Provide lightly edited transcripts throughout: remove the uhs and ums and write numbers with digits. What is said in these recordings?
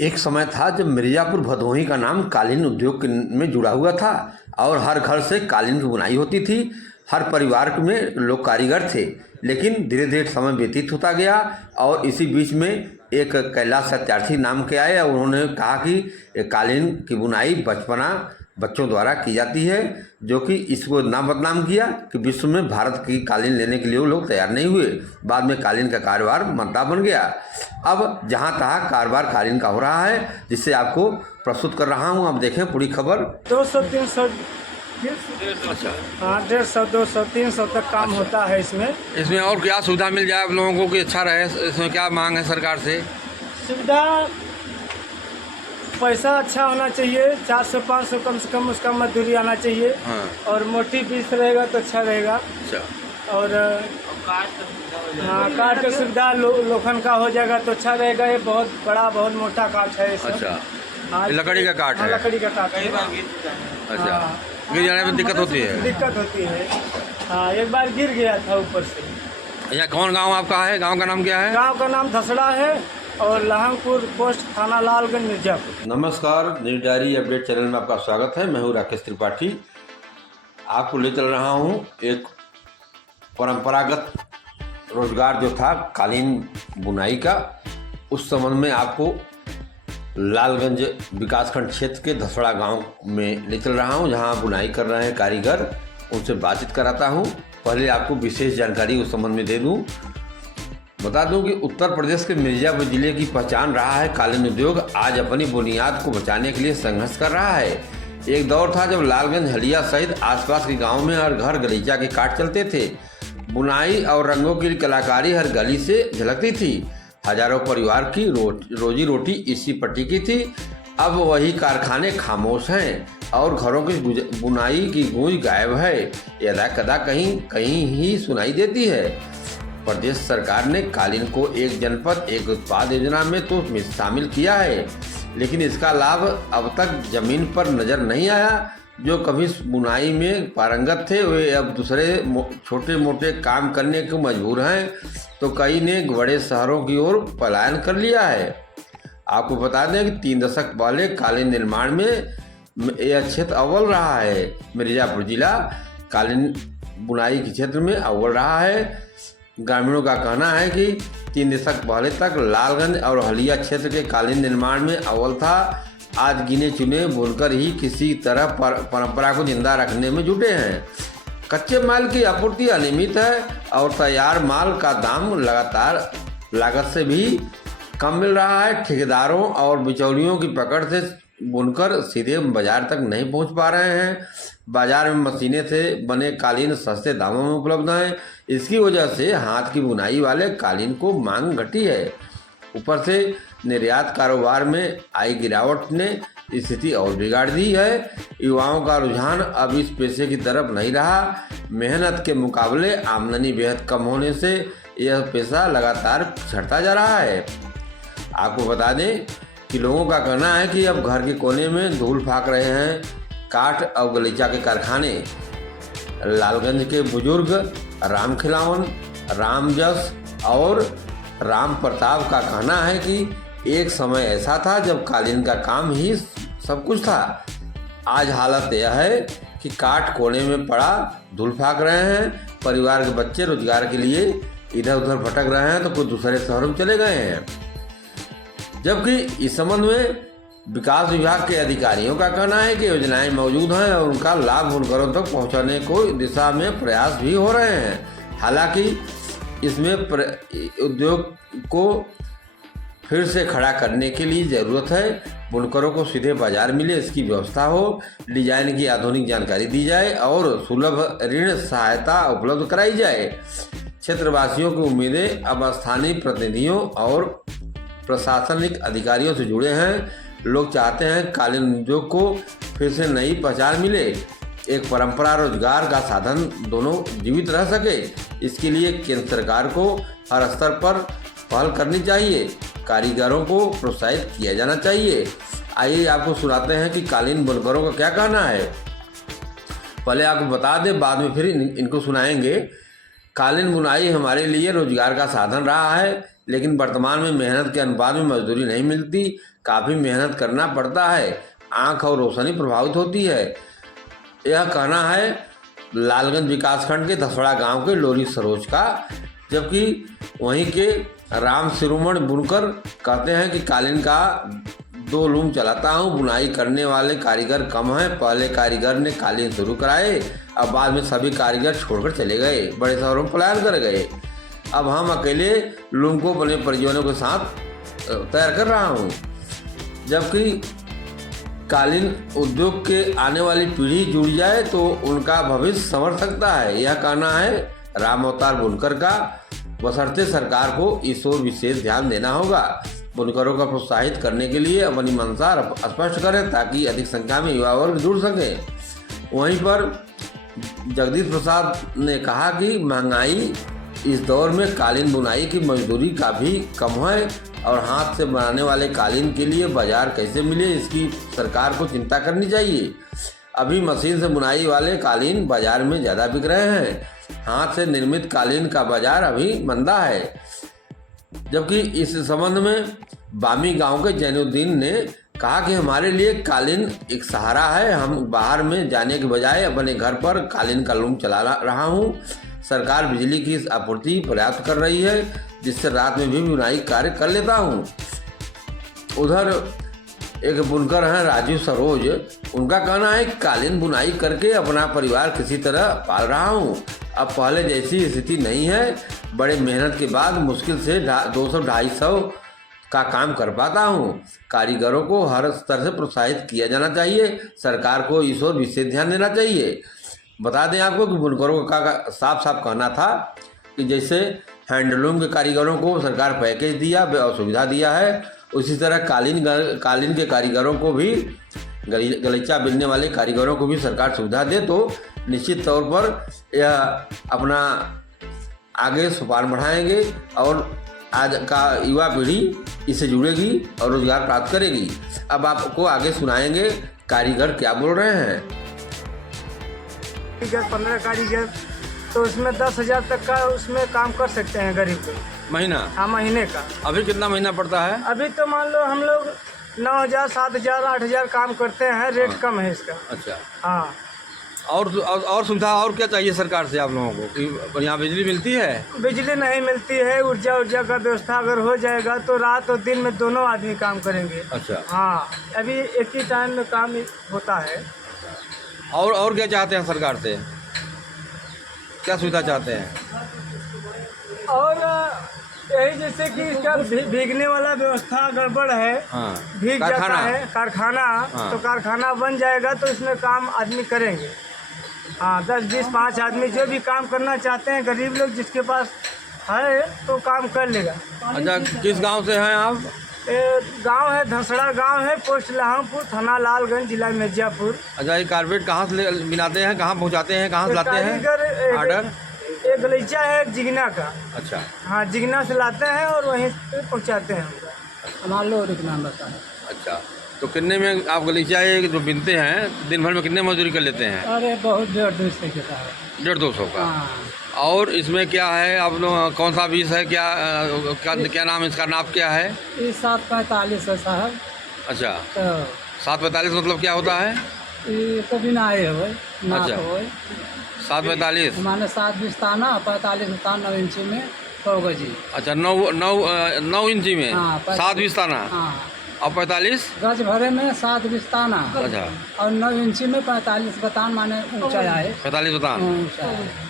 एक समय था जब मिर्ज़ापुर भदोही का नाम कालीन उद्योग में जुड़ा हुआ था और हर घर से कालीन की बुनाई होती थी। हर परिवार में लोग कारीगर थे। लेकिन धीरे धीरे समय व्यतीत होता गया और इसी बीच में एक कैलाश सत्यार्थी नाम के आए और उन्होंने कहा कि कालीन की बुनाई बच्चों द्वारा की जाती है, जो कि इसको नाम बदनाम किया कि विश्व में भारत की कालीन लेने के लिए वो लोग तैयार नहीं हुए। बाद में कालीन का कारोबार मंदा बन गया। अब जहाँ तहाँ कारोबार कालीन का हो रहा है, जिससे आपको प्रस्तुत कर रहा हूँ। अब देखें पूरी खबर। 200-300 अच्छा, हाँ 150 200 300 तक काम होता है इसमें। इसमें और क्या सुविधा मिल जाए आप लोगों को कि अच्छा रहे? इसमें क्या मांग है सरकार से? सुविधा पैसा अच्छा होना चाहिए, 400-500 कम से कम उसका मजदूरी आना चाहिए। हाँ। और मोटी पीस रहेगा तो अच्छा रहेगा। अच्छा। और हाँ काठ की सुविधा लोखंड का हो जाएगा तो अच्छा रहेगा। ये बहुत बड़ा बहुत मोटा काठ है इसमें। अच्छा, हाँ, ये लकड़ी का काठ हाँ, है। लकड़ी का काठ है। अच्छा, हाँ। गिर जाने में दिक्कत होती है? दिक्कत होती है। हाँ एक बार गिर गया था ऊपर से। अच्छा, कौन गांव आपका है? गांव का नाम क्या है? गांव का नाम धसड़ा है और लहंगपुर पोस्ट थाना लालगंज मिर्जापुर। नमस्कार, न्यूज डायरी अपडेट चैनल में आपका स्वागत है। मैं हूँ राकेश त्रिपाठी। आपको ले चल रहा हूँ एक परंपरागत रोजगार जो था कालीन बुनाई का, उस संबंध में आपको लालगंज विकासखंड क्षेत्र के धसड़ा गांव में ले चल रहा हूं, जहां बुनाई कर रहे हैं कारीगर। उनसे बातचीत कराता हूं। पहले आपको विशेष जानकारी उस संबंध में दे दूं। बता दूं कि उत्तर प्रदेश के मिर्जापुर जिले की पहचान रहा है कालीन उद्योग। आज अपनी बुनियाद को बचाने के लिए संघर्ष कर रहा है। एक दौर था जब लालगंज, हलिया सहित आसपास के गाँव में हर घर गलीचा के काट चलते थे। बुनाई और रंगों की कलाकारी हर गली से झलकती थी। हजारों परिवार की रोजी रोटी इसी पट्टी की थी। अब वही कारखाने खामोश हैं और घरों की बुनाई की गूंज गायब है। यदा कदा कहीं कहीं ही सुनाई देती है। प्रदेश सरकार ने कालीन को एक जनपद एक उत्पाद योजना में तो शामिल किया है, लेकिन इसका लाभ अब तक जमीन पर नजर नहीं आया। जो कभी बुनाई में पारंगत थे वे अब दूसरे छोटे मोटे काम करने को मजबूर हैं, तो कई ने बड़े शहरों की ओर पलायन कर लिया है। आपको बता दें कि 3 दशक पहले कालीन निर्माण में यह क्षेत्र अव्वल रहा है। मिर्जापुर जिला कालीन बुनाई के क्षेत्र में अव्वल रहा है। ग्रामीणों का कहना है कि 3 दशक पहले तक लालगंज और हलिया क्षेत्र के कालीन निर्माण में अव्वल था। आज गिने चुने बुनकर ही किसी तरह परंपरा को जिंदा रखने में जुटे हैं। कच्चे माल की आपूर्ति अनियमित है और तैयार माल का दाम लगातार लागत से भी कम मिल रहा है। ठेकेदारों और बिचौलियों की पकड़ से बुनकर सीधे बाजार तक नहीं पहुंच पा रहे हैं। बाजार में मशीनें से बने कालीन सस्ते दामों में उपलब्ध हैं। इसकी वजह से हाथ की बुनाई वाले कालीन को मांग घटी है। ऊपर से निर्यात कारोबार में आई गिरावट ने स्थिति और बिगाड़ दी है। युवाओं का रुझान अब इस पेशे की तरफ नहीं रहा। मेहनत के मुकाबले आमदनी बेहद कम होने से यह पेशा लगातार पिछड़ता जा रहा है। आपको बता दें कि लोगों का कहना है कि अब घर के कोने में धूल फाक रहे हैं काठ और गलीचा के कारखाने। लालगंज के बुजुर्ग राम खिलावन, राम जस और राम प्रताप का कहना है कि एक समय ऐसा था जब कालीन का काम ही सब कुछ था। आज हालत यह है कि काठ कोने में पड़ा धूल फाक रहे हैं। परिवार के बच्चे रोजगार के लिए इधर उधर भटक रहे हैं तो कुछ दूसरे शहरों में चले गए हैं। जबकि इस संबंध में विकास विभाग के अधिकारियों का कहना है कि योजनाएं मौजूद हैं और उनका लाभ बुनकरों तक पहुंचाने को दिशा में प्रयास भी हो रहे हैं। हालांकि इसमें उद्योग को फिर से खड़ा करने के लिए ज़रूरत है। बुनकरों को सीधे बाजार मिले, इसकी व्यवस्था हो, डिजाइन की आधुनिक जानकारी दी जाए और सुलभ ऋण सहायता उपलब्ध कराई जाए। क्षेत्रवासियों की उम्मीदें अब स्थानीय प्रतिनिधियों और प्रशासनिक अधिकारियों से जुड़े हैं। लोग चाहते हैं कालीन उद्योग को फिर से नई पहचान मिले, एक परंपरा रोजगार का साधन दोनों जीवित रह सके। इसके लिए केंद्र सरकार को हर स्तर पर पहल करनी चाहिए। कारीगरों को प्रोत्साहित किया जाना चाहिए। आइए आपको सुनाते हैं कि कालीन बुनकरों का क्या कहना है। पहले आपको बता दें, बाद में फिर इनको सुनाएंगे। कालीन बुनाई हमारे लिए रोजगार का साधन रहा है, लेकिन वर्तमान में मेहनत के अनुपात में मजदूरी नहीं मिलती, काफ़ी मेहनत करना पड़ता है, आँख और रोशनी प्रभावित होती है। यह कहना है लालगंज विकासखंड के धसड़ा गांव के लोरी सरोज का। जबकि वहीं के राम शिरोमण बुनकर कहते हैं कि कालीन का 2 लूम चलाता हूँ, बुनाई करने वाले कारीगर कम हैं। पहले कारीगर ने कालीन शुरू कराए, अब बाद में सभी कारीगर छोड़कर चले गए, बड़े शहरों में पलायन कर गए। अब हम अकेले लूम को अपने परिजनों के साथ तैयार कर रहा हूँ। जबकि कालीन उद्योग के आने वाली पीढ़ी जुड़ जाए तो उनका भविष्य संवर सकता है, यह कहना है राम अवतार बुनकर का। बशर्ते सरकार को इस ओर विशेष ध्यान देना होगा। बुनकरों को प्रोत्साहित करने के लिए अपनी मंशा स्पष्ट करें ताकि अधिक संख्या में युवा वर्ग जुड़ सके। वहीं पर जगदीश प्रसाद ने कहा कि महंगाई इस दौर में कालीन बुनाई की मजदूरी काफ़ी कम है और हाथ से बनाने वाले कालीन के लिए बाजार कैसे मिले, इसकी सरकार को चिंता करनी चाहिए। अभी मशीन से बुनाई वाले कालीन बाजार में ज़्यादा बिक रहे हैं, हाथ से निर्मित कालीन का बाजार अभी मंदा है। जबकि इस संबंध में बामी गांव के जैनुद्दीन ने कहा कि हमारे लिए कालीन एक सहारा है, हम बाहर में जाने के बजाय अपने घर पर कालीन का लूम चला रहा हूँ। सरकार बिजली की आपूर्ति पर्याप्त कर रही है, जिससे रात में भी बुनाई कार्य कर लेता हूँ। उधर एक बुनकर हैं राजू सरोज, उनका कहना है कि कालीन बुनाई करके अपना परिवार किसी तरह पाल रहा हूँ। अब पहले जैसी स्थिति नहीं है, बड़े मेहनत के बाद मुश्किल से 200-250 का काम कर पाता हूँ। कारीगरों को हर स्तर से प्रोत्साहित किया जाना चाहिए, सरकार को इस ओर विशेष ध्यान देना चाहिए। बता दें आपको कि बुनकरों का साफ साफ कहना था कि जैसे हैंडलूम के कारीगरों को सरकार पैकेज दिया और सुविधा दिया है, उसी तरह कालीन के कारीगरों को भी, गलीचा बिनने वाले कारीगरों को भी सरकार सुविधा दे तो निश्चित तौर पर यह अपना आगे सोपान बढ़ाएंगे और आज का युवा पीढ़ी इससे जुड़ेगी और रोजगार प्राप्त करेगी। अब आपको आगे सुनाएंगे कारीगर क्या बोल रहे हैं। 15 कारीगर तो उसमें 10,000 तक का उसमें काम कर सकते हैं गरीब को महीना। हाँ, महीने का। अभी कितना महीना पड़ता है? अभी तो मान लो हम लोग 9,000, 7,000, 8,000 काम करते हैं, रेट कम है इसका। अच्छा हाँ। और सुविधा और क्या चाहिए सरकार से आप लोगों को? यहाँ बिजली मिलती है? बिजली नहीं मिलती है, ऊर्जा का व्यवस्था अगर हो जाएगा तो रात और दिन में दोनों आदमी काम करेंगे। अच्छा। हाँ, अभी एक ही टाइम में काम होता है। और क्या चाहते हैं सरकार से, क्या सुविधा चाहते हैं? और यही जैसे कि इसका भीगने वाला व्यवस्था गड़बड़ है। हाँ। भीग जाता है कारखाना। हाँ। तो कारखाना बन जाएगा तो इसमें काम आदमी करेंगे। हाँ, 10, 20, 5 आदमी जो भी काम करना चाहते हैं, गरीब लोग जिसके पास है तो काम कर लेगा। अच्छा, किस गांव से हैं आप? गांव है धसड़ा गांव है, पोस्ट लहामपुर, थाना लालगंज, जिला मिर्जापुर। अच्छा, ये कारपेट कहाँ से मिलाते हैं, कहाँ पहुँचाते हैं, कहाँ से लाते हैं ऑर्डर? एक गलीचा है, एक जिगना का। अच्छा। हाँ, जिगना से लाते हैं और वहीं पे पहुँचाते हैं। हमारा लोरी का नाम बताया। अच्छा, तो कितने में आप गलीचा जो बिनते हैं दिन भर में कितने मजदूरी कर लेते हैं? अरे बहुत 150 का है। 150 का। हाँ। और इसमें क्या है, आप लोग कौन सा बीज है, क्या नाम, इसका नाम क्या है? ये 745 है साहब। अच्छा, तो 745 मतलब क्या होता है? ये कभी ना आए हो। अच्छा, 745 माने 7 बिस्ताना, 45 बिस्ताना 9 इंची में 100 गजी। अच्छा, 9 इंची में 7 बिस्ताना और 45 गज भरे में 7 बिस्ताना। अच्छा। और 9 इंची में 45 बतान माने ऊंचा है। 45 बतान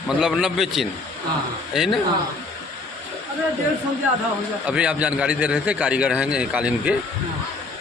मतलब 90 चिन है ना? अरे 150 ज़्यादा हो गया। अभी आप जानकारी दे रहे थे, कारीगर हैं कालीन के।